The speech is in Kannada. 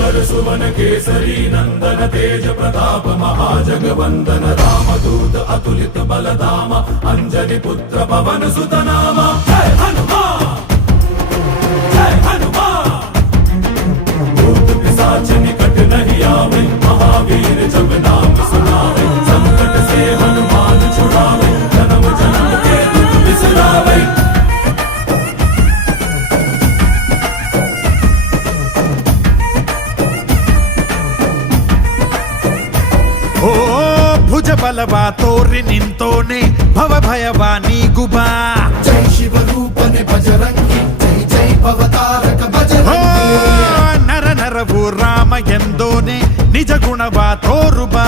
भास्कर सुवन केसरी नंदन तेज प्रताप महाजगवंदन रामदूत अतुलित बलधाम अंजनी पुत्र पवन सुत नाम जय हनुमान जय हनुमान। भूत पिशाच निकट नहीं आवे महावीर जब नाम सुनावे संकट से हनुमान छुड़ावे जन्म जन्म के दुख बिसरावे। ಓ ಭುಜ ಬಲವ ತೋರಿ ನಿಂತೋನೆ ಭವ ಭಯವ ನೀಗುಬಾ जय शिव रूपने बजरंगी जय जय भवतारक बजरंगी। ನರ ನರವು ರಾಮ ಎಂದೋನೆ ನಿಜ ಗುಣವ ತೋರುಬಾ